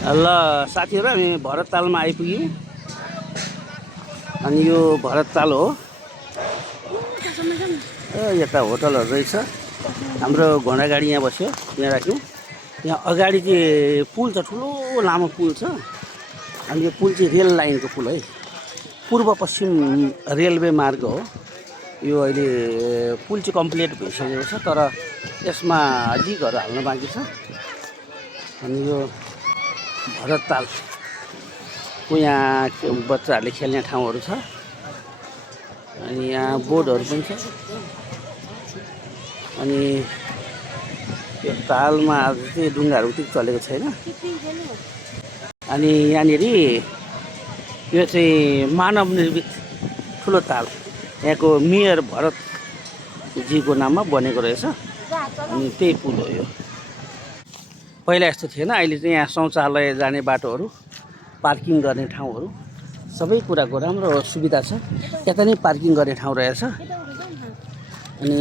ल साथीहरू हामी भरततालमा आइपुग्यौँ। अनि यो भरतताल हो। यता होटलहरू रहेछ। हाम्रो घोडागाडी यहाँ बस्यो, यहाँ राख्यौँ। यहाँ अगाडि चाहिँ पुल छ, ठुलो लामो पुल छ। अनि यो पुल चाहिँ रेल लाइनको पुल है, पूर्व पश्चिम रेलवे मार्ग हो यो। अहिले पुल चाहिँ कम्प्लिट भइसकेको छ, तर यसमा अझै घर हाल्न बाँकी छ। अनि यो भरततालको यहाँ बच्चाहरूले खेल्ने ठाउँहरू छ। अनि यहाँ बोर्डहरू पनि छ। अनि यो तालमा आज चाहिँ ढुङ्गाहरू उति चलेको छैन। अनि यहाँनिर यो चाहिँ मानव निर्मित ठुलो ताल, यहाँको मेयर भरतजीको नाममा बनेको रहेछ। अनि त्यही पुल हो यो। पहिला यस्तो थिएन, अहिले चाहिँ यहाँ शौचालय जाने बाटोहरू, पार्किङ गर्ने ठाउँहरू, सबै कुराको राम्रो सुविधा छ। यता नै पार्किङ गर्ने ठाउँ रहेछ। अनि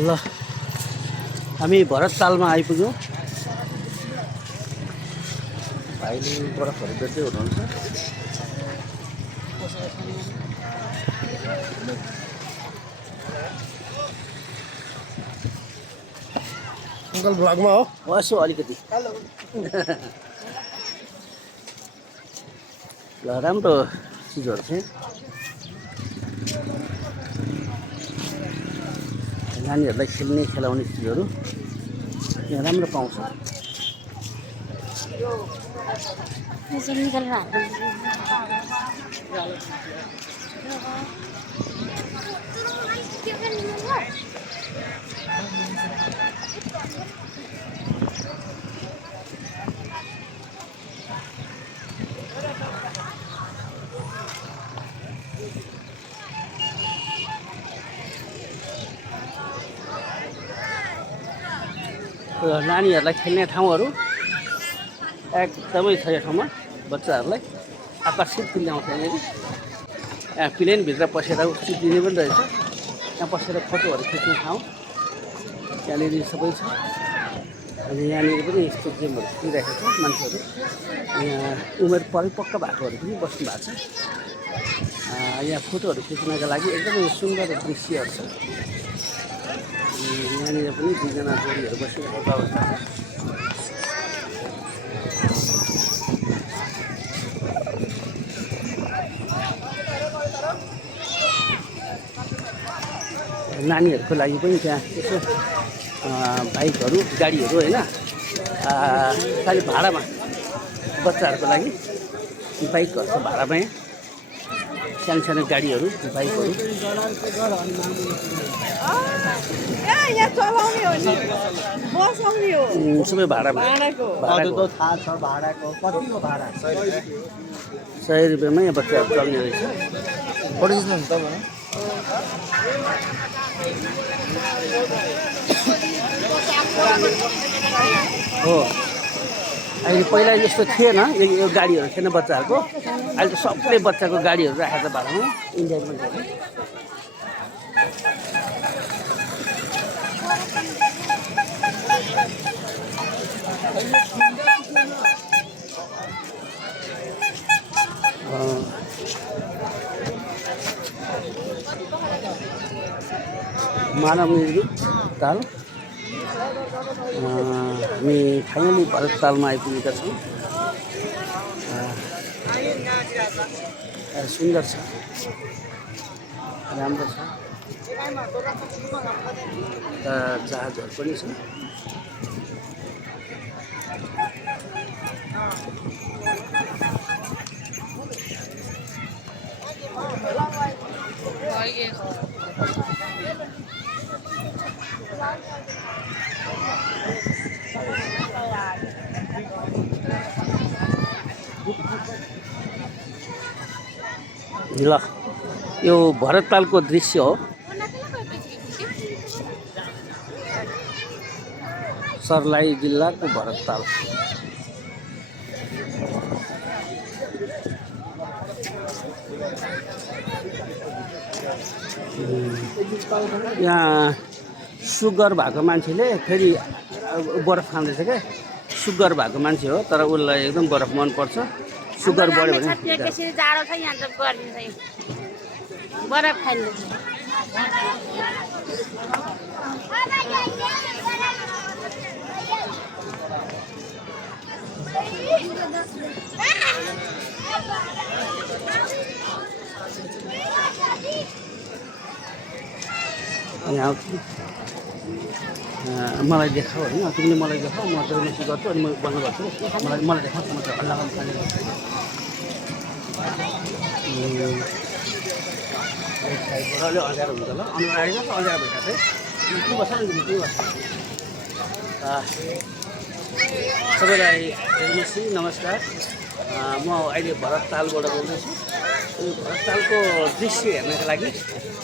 ल हामी भरततालमा आइपुग्यौँ। भाइले बरफहरू बेच्दै हुनुहुन्छ। अङ्कल भ्लगमा हो? यसो अलिकति ल राम्रो चिजहरू चाहिँ नानीहरूलाई खेल्ने खेलाउने चिजहरू यहाँ राम्रो पाउँछ। नानीहरूलाई खेल्ने ठाउँहरू एकदमै छ यो ठाउँमा। बच्चाहरूलाई आकर्षित तुल्याउँछ। यहाँनिर यहाँ प्लेनभित्र पसेर चिप्लिने पनि रहेछ। यहाँ पसेर फोटोहरू खिच्ने ठाउँ त्यहाँनिर सबै छ। अनि यहाँनिर पनि यस्तो गेमहरू खेलिरहेको छ मान्छेहरू। यहाँ उमेर परिपक्व भएकोहरू पनि बस्नु भएको छ। यहाँ फोटोहरू खिच्नका लागि एकदमै सुन्दर दृश्यहरू छ। यहाँनिर पनि दुईजना जोडीहरू बसिरहेको अवस्था छ। नानीहरूको लागि पनि त्यहाँ यसो बाइकहरू, गाडीहरू होइन, खालि भाडामा बच्चाहरूको लागि बाइकहरू छ भाडामा। सानो सानो गाडीहरू, बाइकहरू सबै भाडामा। 100 रुपियाँमा यहाँ बच्चाहरू चल्ने रहेछ। हो अहिले पहिला यस्तो थिएन, यो गाडीहरू थिएन बच्चाहरूको। अहिले त सबले बच्चाको गाडीहरू राखेको छ भाडामा इन्डियामा। मानव निर्मित ताल। हामी फाइनली भरततालमा आइपुगेका छौँ। सुन्दर छ, राम्रो छ। जहाजहरू पनि छ। ल यो भरततालको दृश्य हो। सर्लाही जिल्लाको भरतताल। यहाँ सुगर भएको मान्छेले फेरि बरफ खाँदैछ क्या। सुगर भएको मान्छे हो तर उसलाई एकदम बरफ मनपर्छ। सुगर बढ्यो भने जाडो छ यहाँ त गरिदिन्छ बरफ खाइन्छ। यहाँ मलाई देखाऊ होइन, तिमीले मलाई देखाऊ, म जर्नलिस्ट गर्छु अनि म बन्द गर्छु। मलाई देखाऊ म चाहिँ हल्ला गर्नु थालेँ। अलिक अँध्यारो हुन्छ ल, अनुहार आइरहेको छ, अँध्यारो भइरहेको छ। के बस्छ नि के बस्छ। सबैलाई हेर्नुहोस् नमस्कार। म अहिले भरततालबाट बोल्दैछु। यो भरततालको दृश्य हेर्नको लागि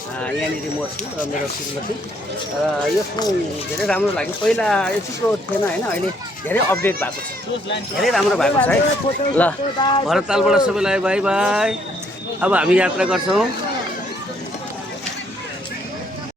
यहाँनिर म छु र मेरो श्रीमती। र यो ठाउँ धेरै राम्रो लाग्यो। पहिला यतिको थिएन होइन, अहिले धेरै अपडेट भएको छ, धेरै राम्रो भएको छ है। ल भरततालबाट सबैलाई बाई बाई। अब हामी यात्रा गर्छौँ।